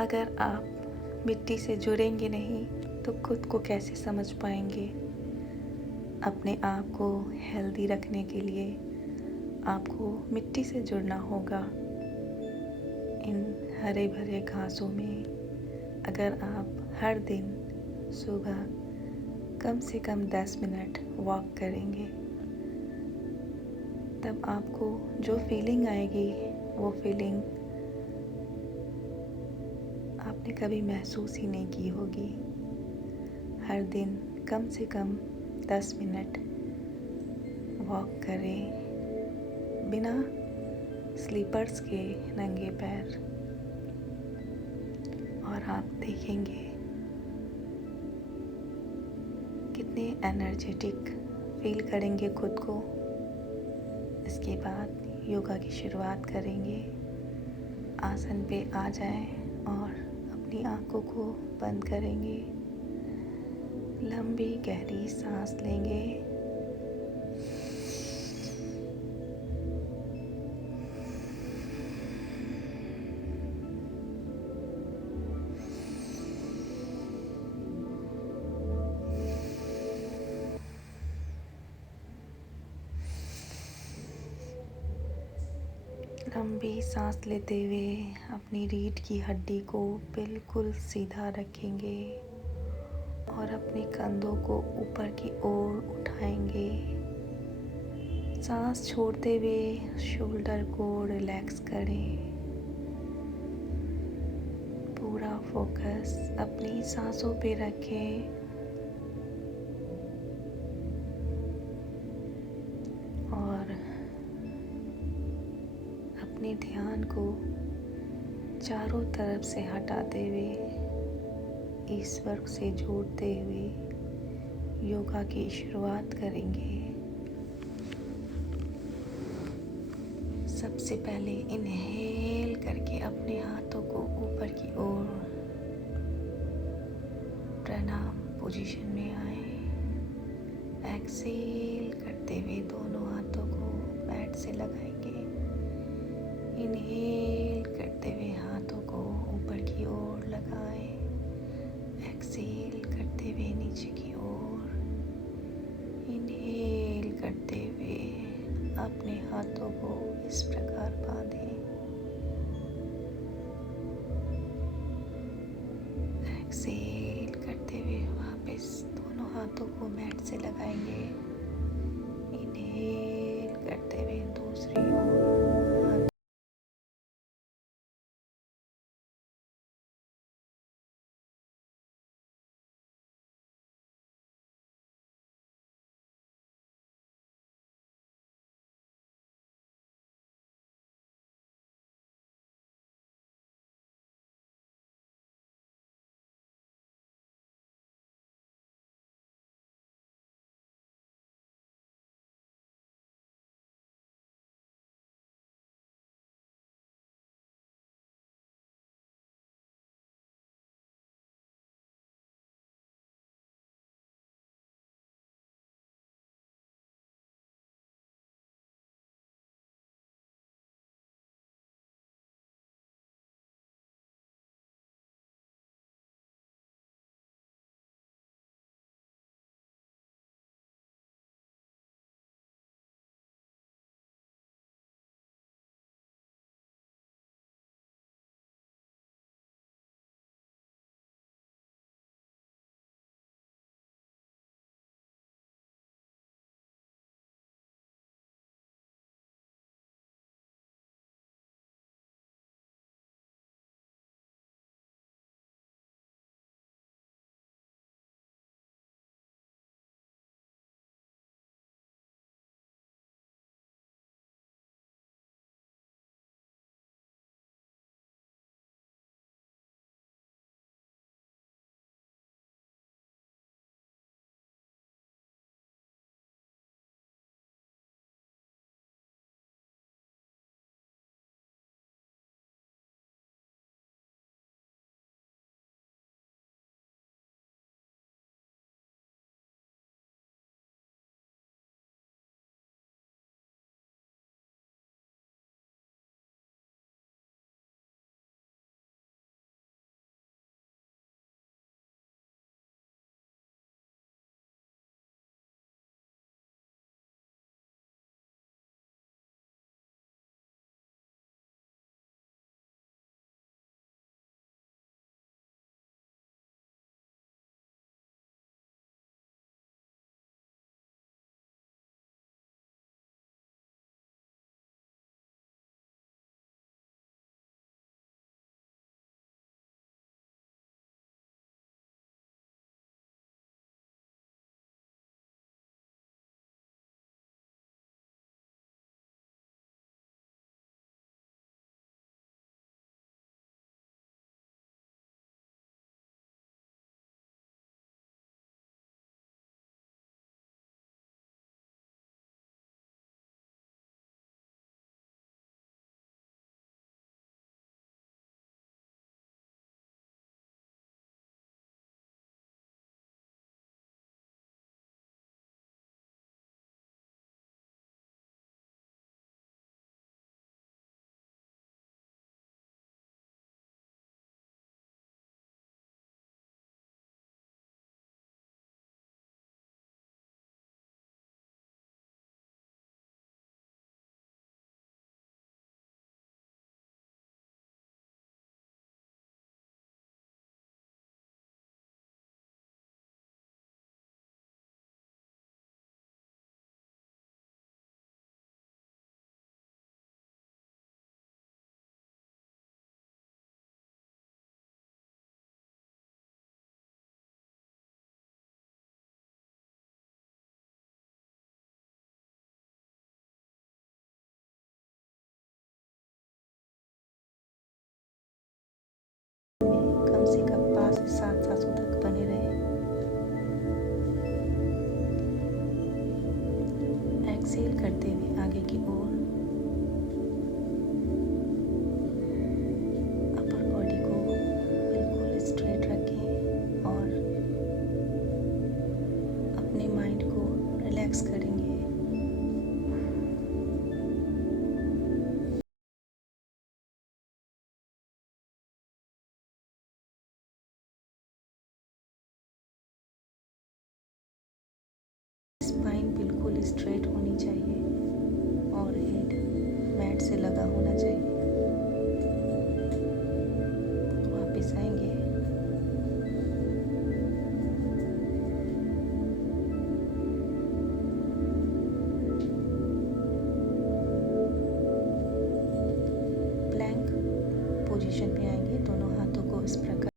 अगर आप मिट्टी से जुड़ेंगे नहीं तो खुद को कैसे समझ पाएंगे। अपने आप को हेल्दी रखने के लिए आपको मिट्टी से जुड़ना होगा। इन हरे भरे घासों में अगर आप हर दिन सुबह कम से कम 10 मिनट वॉक करेंगे, तब आपको जो फीलिंग आएगी वो फीलिंग आपने कभी महसूस ही नहीं की होगी। हर दिन कम से कम 10 मिनट वॉक करें, बिना स्लीपर्स के, नंगे पैर, और आप देखेंगे कितने एनर्जेटिक फील करेंगे खुद को। इसके बाद योगा की शुरुआत करेंगे। आसन पे आ जाएं और अपनी आँखों को बंद करेंगे। लंबी गहरी सांस लेंगे। लंबी सांस लेते हुए अपनी रीढ़ की हड्डी को बिल्कुल सीधा रखेंगे और अपने कंधों को ऊपर की ओर उठाएंगे। सांस छोड़ते हुए शोल्डर को रिलैक्स करें। पूरा फोकस अपनी सांसों पे रखें और अपने ध्यान को चारों तरफ से हटाते हुए ईश्वर से जोड़ते हुए योगा की शुरुआत करेंगे। सबसे पहले इनहेल करके अपने हाथों को ऊपर की ओर प्रणाम पोजीशन में आए। एक्सेल करते हुए दोनों हाथों को पैड से लगाएंगे। इनहेल करते हुए हाथों को ऊपर की ओर लगाएं। एक्सेल करते हुए नीचे की ओर। इनहेल करते हुए अपने हाथों को इस प्रकार बांधें। एक्सेल करते हुए वापस दोनों हाथों को मैट से लगाएंगे। इनहेल करते हुए दूसरी ओर। बॉडी स्ट्रेट होनी चाहिए और हेड मैट से लगा होना चाहिए। वापस आएंगे। प्लैंक पोजीशन पे आएंगे। दोनों हाथों को इस प्रकार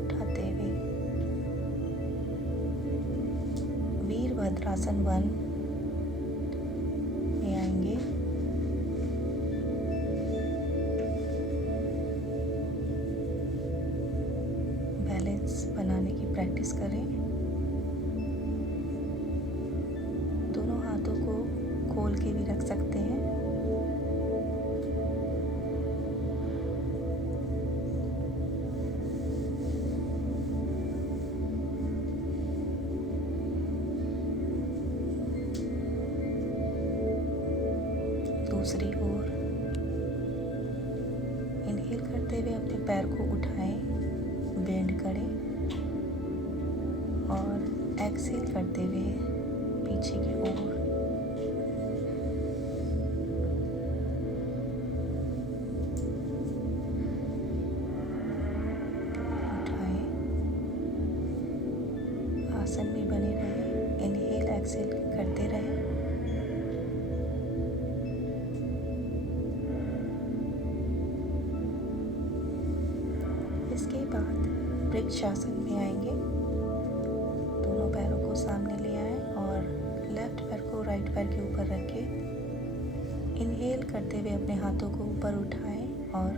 उठाते हुए वीरभद्रासन 1 में आएंगे। बैलेंस बनाने की प्रैक्टिस करें। दोनों हाथों को खोल के भी रख सकते हैं। दूसरी ओर इनहेल करते हुए अपने पैर को उठाएं, बेंड करें और एक्सहेल करते हुए पीछे की ओर उठाएं। आसन में बने रहें। इनहेल एक्सहेल करते रहें। इसके बाद वृक्षासन में आएंगे। दोनों पैरों को सामने ले आएं और लेफ्ट पैर को राइट पैर के ऊपर रखें। इनहेल करते हुए अपने हाथों को ऊपर उठाएं और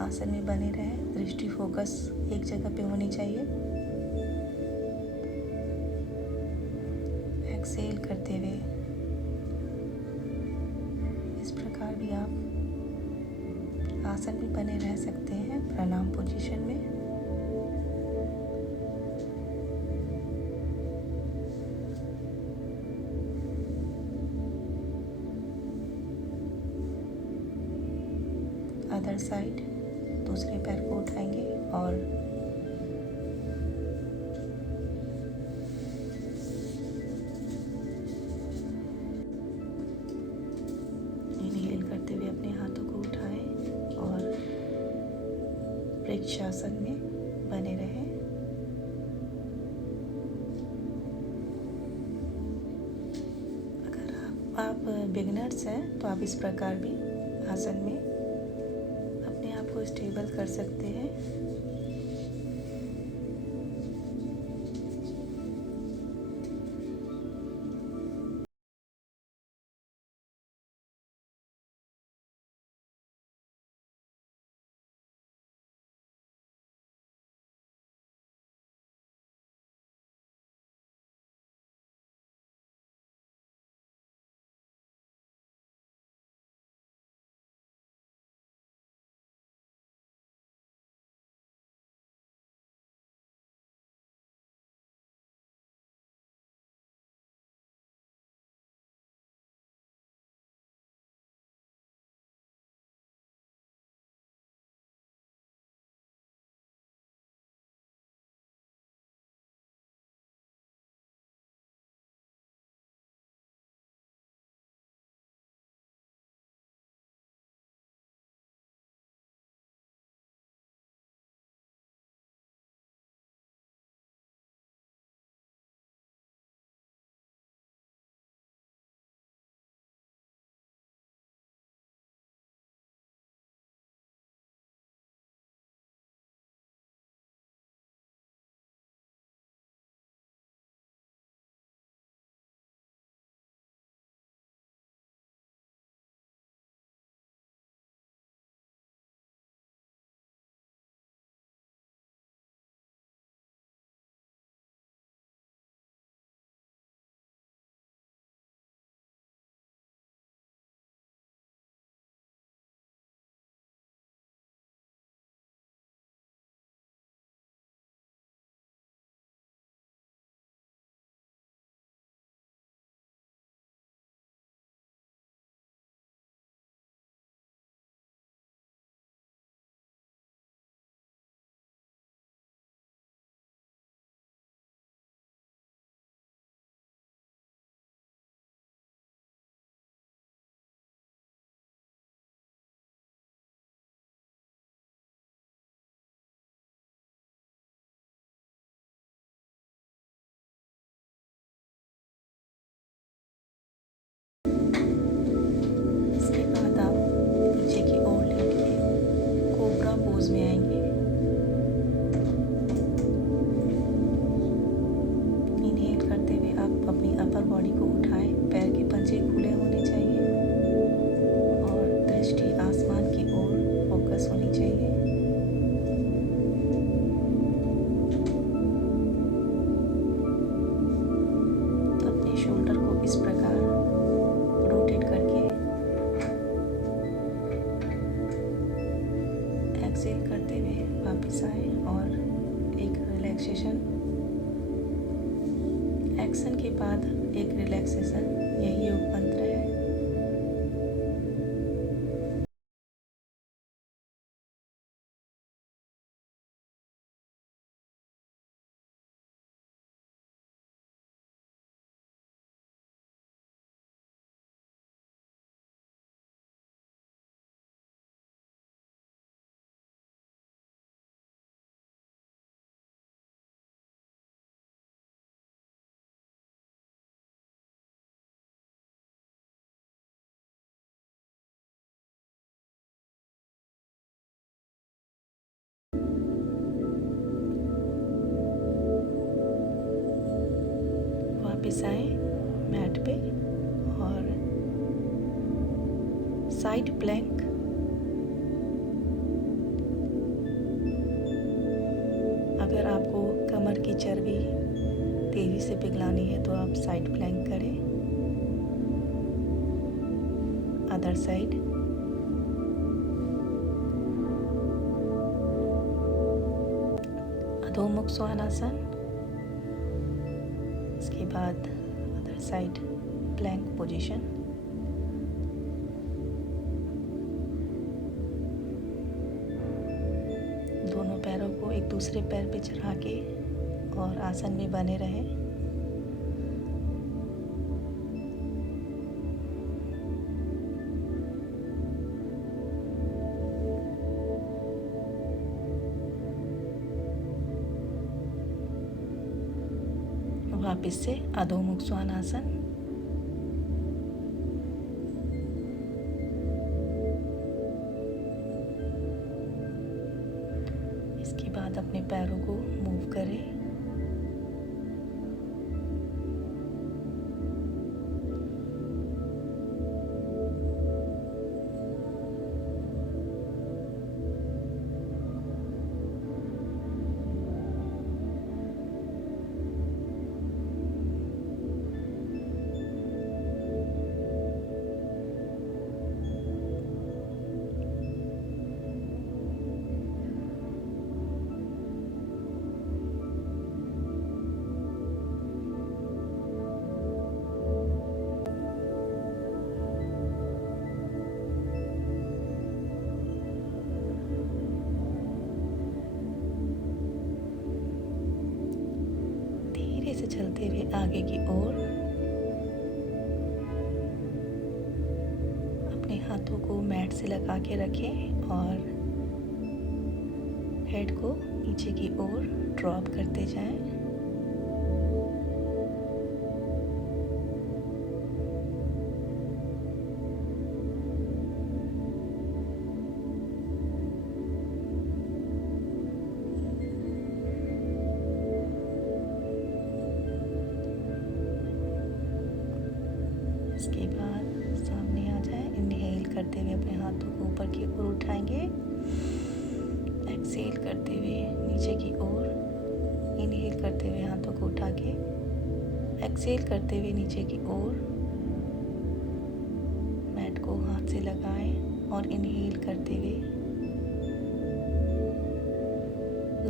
आसन में बने रहें। दृष्टि फोकस एक जगह पे होनी चाहिए। एक्सेल करते हुए इस प्रकार भी आप आसन में बने रह सकते हैं प्रणाम पोजीशन में। अदर साइड दूसरे पैर को उठाएंगे और इनहेल करते हुए अपने हाथों को उठाएं और वृक्षासन में बने रहें। अगर आप बिगिनर्स हैं तो आप इस प्रकार भी आसन में अपने आप को स्टेबल कर सकते हैं। इसके बाद आप नीचे की ओर लेके कोबरा पोज में आएंगे। इनहेल करते हुए आप अपनी अपर बॉडी को उठाएं। पैर के पंजे खुले होने चाहिए और दृष्टि आसमान की ओर फोकस होनी चाहिए। अपने शोल्डर को इस प्रकार रोटेट करके एक्सेल करते हुए वापस आए और एक रिलैक्सेशन एक्शन के बाद एक रिलैक्सेशन, यही योग मंत्र है। वापस आए मैट पे और साइड प्लैंक लानी है तो आप साइड प्लैंक करें, अदर साइड। अधोमुख स्वानासन। इसके बाद अदर साइड प्लैंक पोजीशन। दोनों पैरों को एक दूसरे पैर पे चढ़ा के और आसन में बने रहें। वापस से अधोमुख स्वानासन। इसके बाद अपने पैरों को मूव करें। से चलते हुए आगे की ओर अपने हाथों को मैट से लगा के रखें और हेड को नीचे की ओर ड्रॉप करते जाएं। इसके बाद सामने आ जाए। इनहेल करते हुए अपने हाथों को ऊपर की ओर उठाएंगे। एक्सहेल करते हुए नीचे की ओर। इनहेल करते हुए हाथों को उठा के एक्सहेल करते हुए नीचे की ओर। मैट को हाथ से लगाएं और इनहेल करते हुए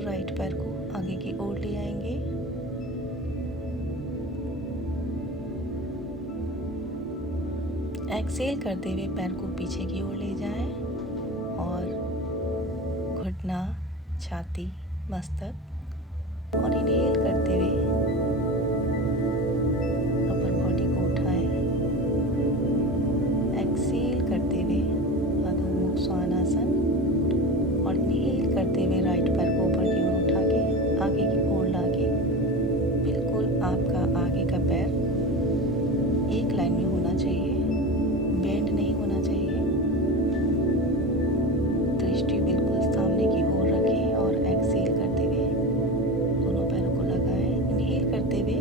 राइट पैर को आगे की ओर ले आएंगे। एक्सहेल करते हुए पैर को पीछे की ओर ले जाएं और घुटना, छाती, मस्तक और इनहेल करते हुए अपर बॉडी को उठाएं। एक्सहेल करते हुए अधोमुख स्वानासन और इनहेल करते हुए राइट पैर को ऊपर की ओर उठा के आगे की ओर लाके बिल्कुल आपका आगे का पैर एक लाइन में होना चाहिए, बेंड नहीं होना चाहिए। दृष्टि बिल्कुल सामने की ओर रखें और एक्सहेल करते हुए दोनों पैरों को लगाएं। इनहेल करते हुए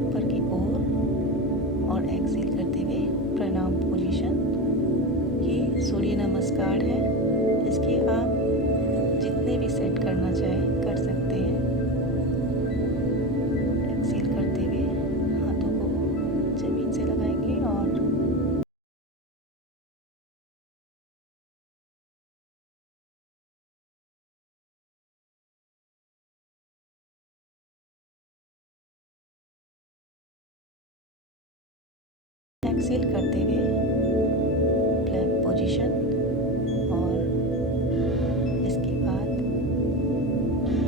ऊपर की ओर और एक्सहेल करते हुए प्रणाम पोजीशन। ये सूर्य नमस्कार है। इसके आप जितने भी सेट करना चाहें कर सकते हैं। एक्सहेल करते हुए हाथों को जमीन से लगाएंगे और एक्सहेल करते हुए प्लैंक पोजीशन। और इसके बाद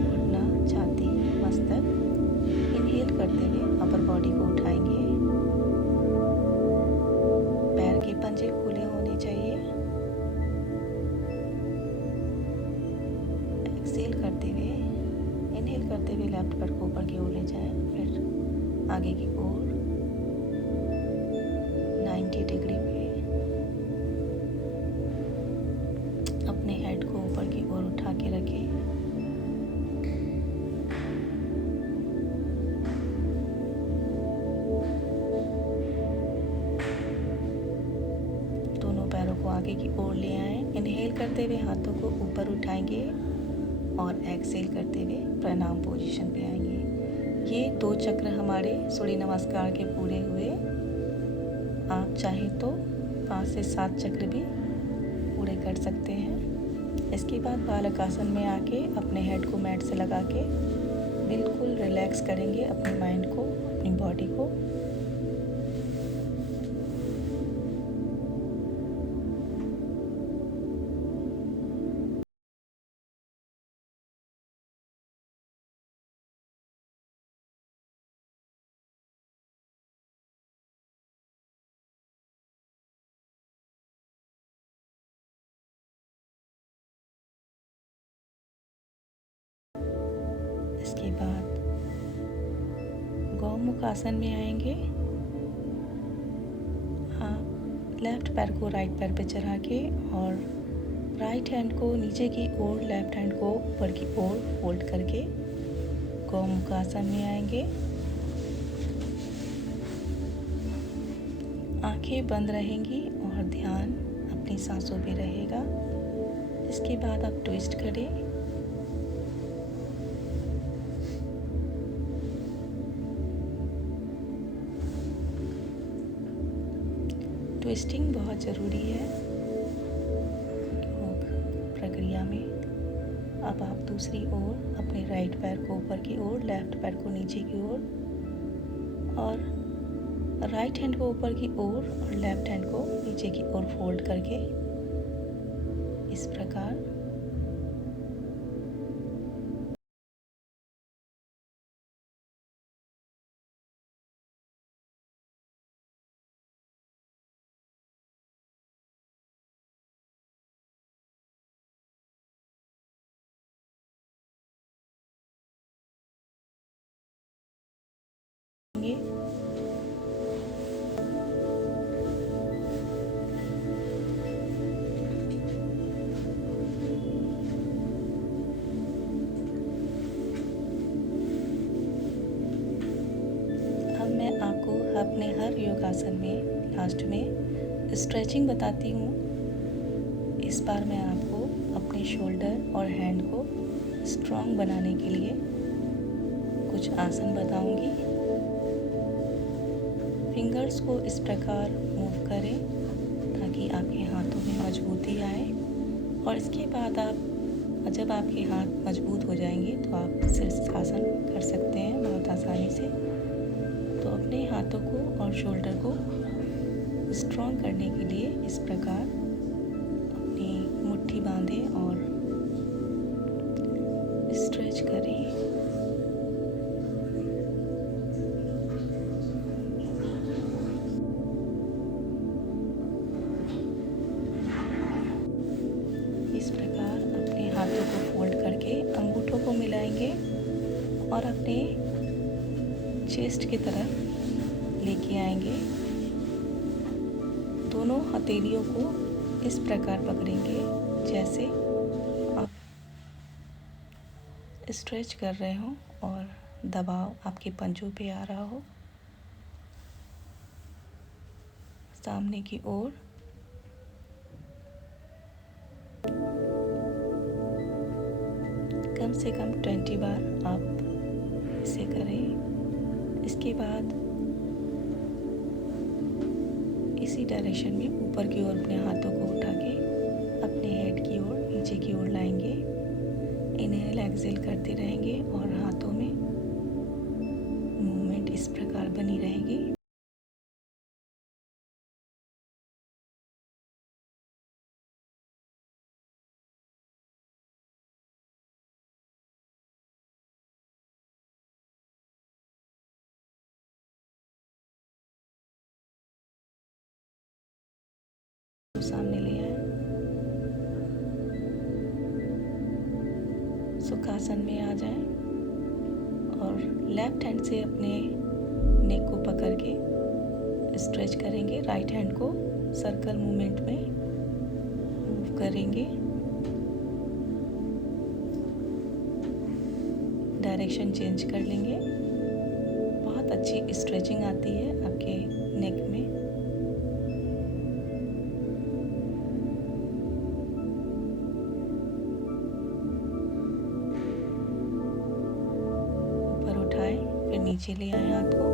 घुटना, छाती, मस्तक। इनहेल करते हुए अपर बॉडी को उठाएंगे। पैर के पंजे खुले होने चाहिए। एक्सहेल करते हुए इनहेल करते हुए लेफ्ट पैर को ऊपर की ओर ले जाएं, फिर आगे की ओर 90 डिग्री पे अपने हेड को ऊपर की ओर उठा के रखें। दोनों पैरों को आगे की ओर ले आएं। इनहेल करते हुए हाथों को ऊपर उठाएंगे और एक्सहेल करते हुए प्रणाम पोजीशन पे आएंगे। ये 2 चक्र हमारे सूर्य नमस्कार के पूरे हुए। आप चाहें तो 5 से 7 चक्र भी पूरे कर सकते हैं। इसके बाद बालक आसन में आके अपने हेड को मैट से लगा के बिल्कुल रिलैक्स करेंगे अपने माइंड को, अपनी बॉडी को। इसके बाद गौमुख आसन में आएंगे। आप लेफ्ट पैर को राइट पैर पे चढ़ा के और राइट हैंड को नीचे की ओर, लेफ्ट हैंड को ऊपर की ओर फोल्ड करके गौमुख आसन में आएंगे। आंखें बंद रहेंगी और ध्यान अपनी सांसों पे रहेगा। इसके बाद आप ट्विस्ट करें। ट्विस्टिंग बहुत ज़रूरी है योग प्रक्रिया में। अब आप दूसरी ओर अपने राइट पैर को ऊपर की ओर, लेफ्ट पैर को नीचे की ओर और राइट हैंड को ऊपर की ओर और लेफ्ट हैंड को नीचे की ओर फोल्ड करके इस प्रकार ये अब मैं आपको अपने हर योगासन में लास्ट में स्ट्रेचिंग बताती हूँ। इस बार मैं आपको अपने शोल्डर और हैंड को स्ट्रॉन्ग बनाने के लिए कुछ आसन बताऊंगी। फिंगर्स को इस प्रकार मूव करें ताकि आपके हाथों में मजबूती आए और इसके बाद जब आपके हाथ मजबूत हो जाएंगे तो आप शीर्षासन कर सकते हैं बहुत आसानी से। तो अपने हाथों को और शोल्डर को स्ट्रॉन्ग करने के लिए इस प्रकार अपनी मुट्ठी बांधें और स्ट्रेच करें। इस प्रकार अपने हाथों को फोल्ड करके अंगूठों को मिलाएंगे और अपने चेस्ट की तरफ लेके आएंगे। दोनों हथेलियों को इस प्रकार पकड़ेंगे जैसे आप स्ट्रेच कर रहे हो और दबाव आपके पंजों पे आ रहा हो। सामने की ओर कम से कम 20 बार आप इसे करें। इसके बाद इसी डायरेक्शन में ऊपर की ओर अपने हाथों को उठा के अपने हेड की ओर, नीचे की ओर लाएंगे। इनहेल एक्सहेल करते रहेंगे और हाथों में मूवमेंट इस प्रकार बनी रहेगी। तो सामने ले आए, सुखासन में आ जाएं और लेफ्ट हैंड से अपने नेक को पकड़ के स्ट्रेच करेंगे। राइट हैंड को सर्कल मूवमेंट में मूव करेंगे। डायरेक्शन चेंज कर लेंगे। बहुत अच्छी स्ट्रेचिंग आती है आपके नेक में। ऊपर उठाएं, फिर नीचे ले आए हाथ को।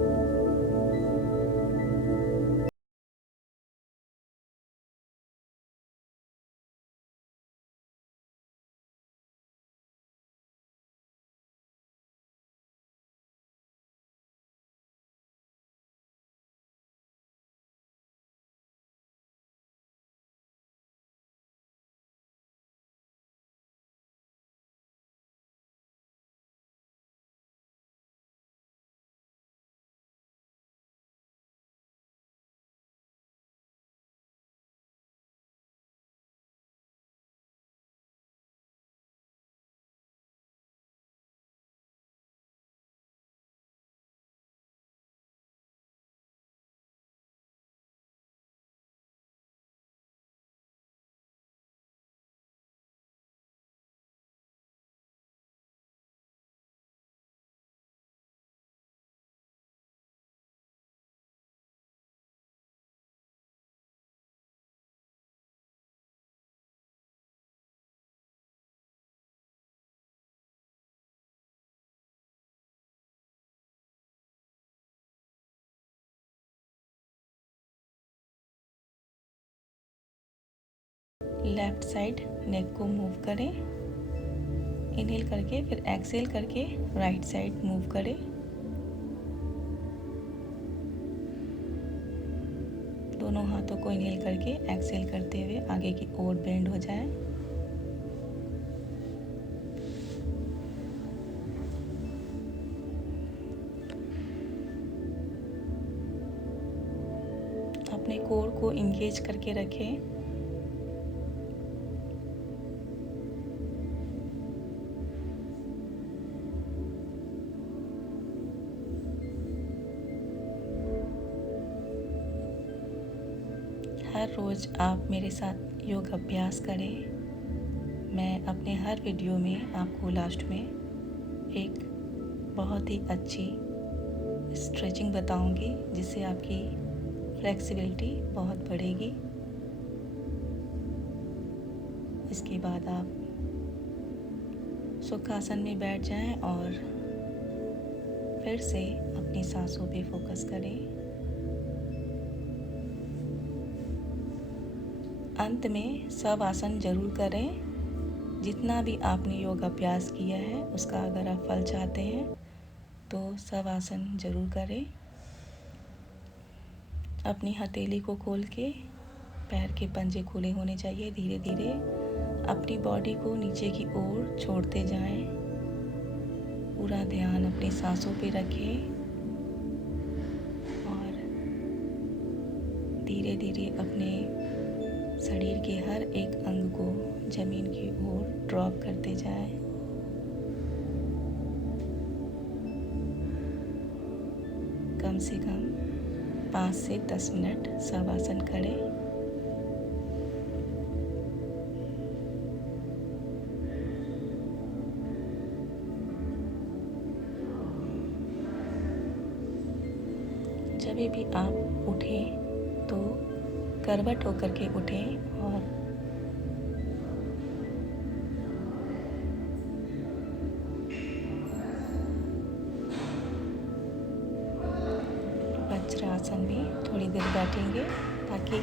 लेफ्ट साइड नेक को मूव करें, इनहेल करके फिर एक्सहेल करके राइट साइड मूव करें। दोनों हाथों को इनहेल करके एक्सहेल करते हुए आगे की ओर बेंड हो जाए। अपने कोर को इंगेज करके रखें। हर रोज़ आप मेरे साथ योग अभ्यास करें। मैं अपने हर वीडियो में आपको लास्ट में एक बहुत ही अच्छी स्ट्रेचिंग बताऊंगी, जिससे आपकी फ्लेक्सिबिलिटी बहुत बढ़ेगी। इसके बाद आप सुखासन में बैठ जाएं और फिर से अपनी सांसों पे फोकस करें। अंत में सब आसन जरूर करें। जितना भी आपने योग अभ्यास किया है उसका अगर आप फल चाहते हैं तो सब आसन जरूर करें। अपनी हथेली को खोल के पैर के पंजे खुले होने चाहिए। धीरे धीरे अपनी बॉडी को नीचे की ओर छोड़ते जाएं। पूरा ध्यान अपनी सांसों पे रखें और धीरे धीरे अपने शरीर के हर एक अंग को जमीन की ओर ड्रॉप करते जाएं। कम से कम 5 से 10 मिनट शवासन करें। जब भी आप उठें तो करवट होकर के उठें और वज्रासन में थोड़ी देर बैठेंगे ताकि